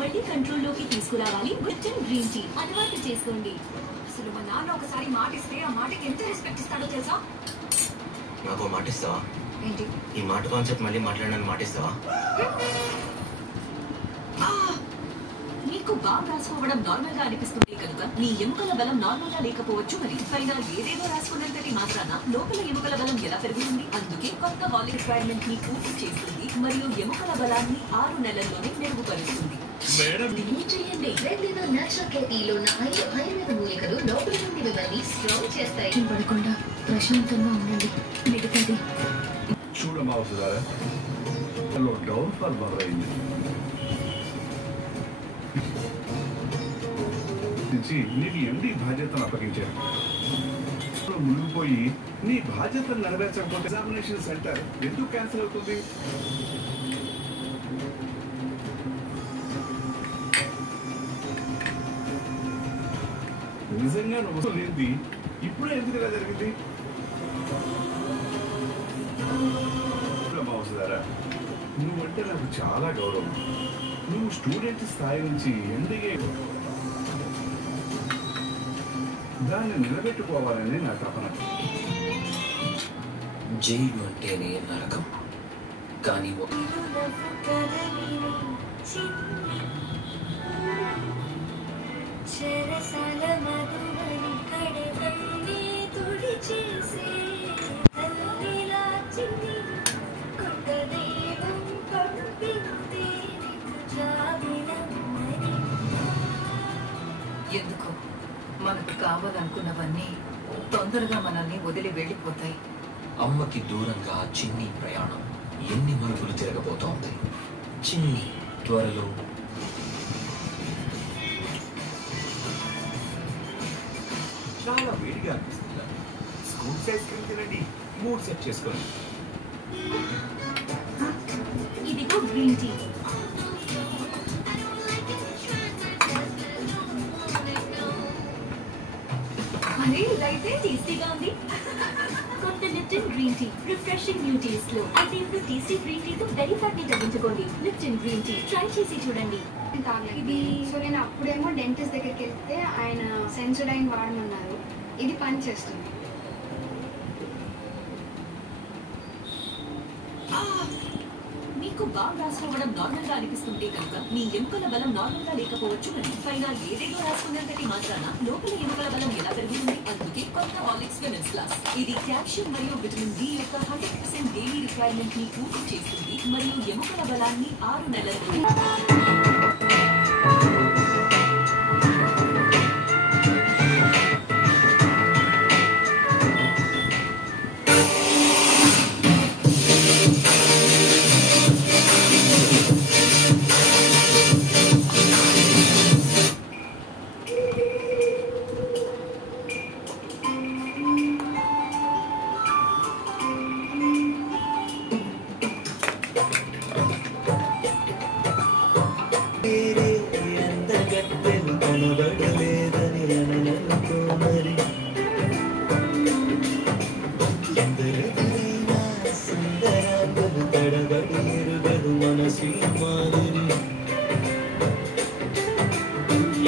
మళ్ళీ కంట్రోల్లోకి తీసుకురావాలి. లిప్టన్ గ్రీన్ టీ అలవాటు చేసుకోండి. అసలు మా నాన్న ఒకసారి మాట ఇస్తే ఆ మాటకి ఎంత రెస్పెక్ట్ ఇస్తాడో తెలుసా? నాకు మాట ఇస్తావా? ఏంటి ఈ మాట కాన్సెప్ట్ మళ్ళీ మాట్లాడడానికి మాట ఇస్తావా? నీకు బాగా రాసుకోవడం నార్మల్ గా అనిపిస్తుంది కనుక నీ ఎముకల బలం నార్మల్ గా లేకపోవచ్చు. మరి పైన ఏదేదో రాసుకున్నంతటి మాత్రాన లోపల ఎముకల బలం ఎలా పెరుగుతుంది? అందుకే కొత్త హాలిక్ రిక్వైర్మెంట్ ని పూర్తి చేస్తుంది మరియు ఎముకల బలాన్ని 6 నెలల్లోనే మెరుగుపరుస్తుంది. చేయండి. నేచురల్ కేటీలో ఉన్న 5 ఆయుర్వేద మూలికలు లోపల నుండి మిమ్మల్ని స్ట్రాంగ్ చేస్తాయి. పడకుండా ప్రశాంతంగా ఉండండి. మిగతాది చూడమ్మా వస్తుందారా డౌన్ ఫాల్ బాగా అయింది. నీకు ఎండి బాధ్యతను అప్పగించారు. మునిగిపోయి నీ బాధ్యతను నెరవేర్చకపోతే ఎగ్జామినేషన్ సెంటర్ ఎందుకు క్యాన్సిల్ అవుతుంది? నిజంగా నువ్వు లేనిది ఇప్పుడే ఎందుకు ఇలా జరిగింది? వస్తుందారా నువ్వంటే నాకు చాలా గౌరవం. నువ్వు స్టూడెంట్ స్థాయి నుంచి ఎండిగే దాన్ని నిలబెట్టుకోవాలని నా తపన. జైలు అంటేనే నరకం, కానీ ఎందుకు మనకు కావాలనుకున్నవన్నీ తొందరగా మనల్ని వదిలి వెళ్ళిపోతాయి. అమ్మకి దూరంగా చిన్ని ప్రయాణం ఎన్ని మలుపులు తిరగబోతోంది. చిన్ని త్వరలో చాలా వేడిగా అనిపిస్తుంది. స్కూల్ సైజ్ క్రీమ్ తినండి, మూడ్ సెట్ చేసుకోండి. ఇదిగో గ్రీన్ టీ. అరే ఇదైతే టేస్టీగా ఉంది. కొత్త Lipton green tea refreshing new taste లో. అయితే ఇప్పుడు టేస్టీ గ్రీన్ టీతో బెరీ ఫ్యాట్ ని తగ్గించుకోండి. లిప్టన్ గ్రీన్ టీ ట్రై చేసి చూడండి. ఇది సో నేను అప్పుడేమో డెంటిస్ట్ దగ్గరికి వెళ్తే ఆయన సెన్సోడైన్ వాడమన్నారు. ఇది పని చేస్తుంది. మీకు బాగా రాసుకోవడం నార్మల్ గా అనిపిస్తుంటే కనుక మీ ఎముకల బలం నార్మల్ గా లేకపోవచ్చు. మరి పైన ఏదేదో రాసుకున్నంతటి మాత్రాన లోపల ఎముకల బలం ఎలా పెరుగుతుంది? అందుకే కొత్త హాలిక్స్ విమెన్స్ ప్లస్. ఇది కాల్షియం మరియు విటమిన్ డి యొక్క 100% డైలీ రిక్వైర్మెంట్ ని పూర్తి చేస్తుంది మరియు ఎముకల బలాన్ని 6 నెలల్లో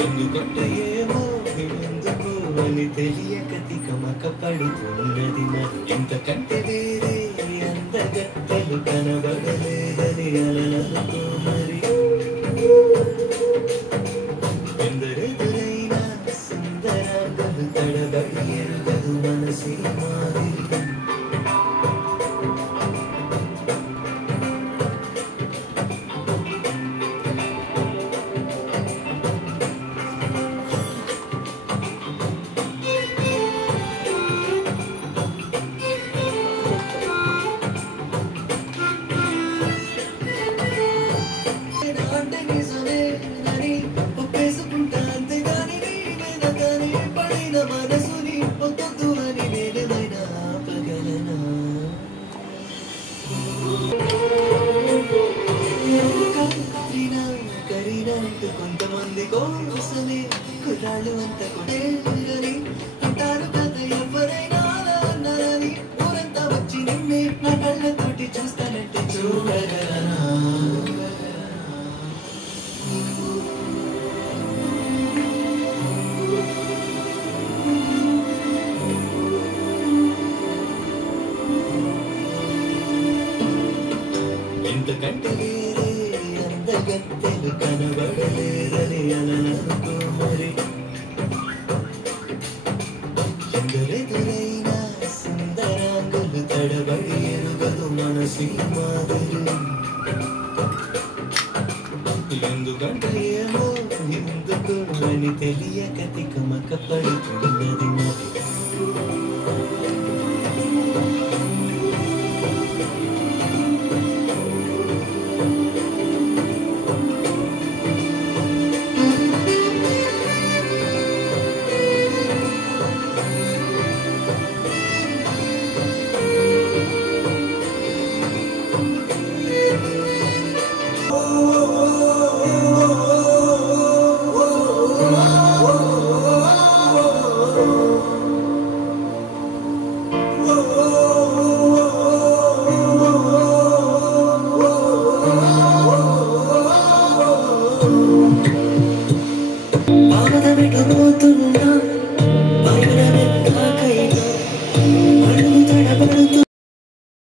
ఎందుకంటే ఏమో ఎందుకు అని తెలియక తికమక పడుతున్నది. మరి ఇంతకంటే వేరే అందగత్తెలు కనబడలేదని అననుకో. మరి ఎందరెదురైనా సుందరాంగలు తడబడి ఎరుగదు మనసి మాదిరి. కొంతమంది కోసమే కుర్రాళ్ళు అంత కొట్టేరని అంటారు కదా. ఎవరైనా అన్నారని ఊరంతా వచ్చి నిన్నే నా కళ్ళతోటి చూస్తానంటే చూడగలనా? ఎవరు కనబడలేరని అననుకో మరి ఎందరెదురైన సుందరాంగులు తడబడి ఎరుగదు మనసి మాదిరి ఎందుకంటే ఏమో ఎందుకు అని తెలియక తికమక పడుతున్నది మరి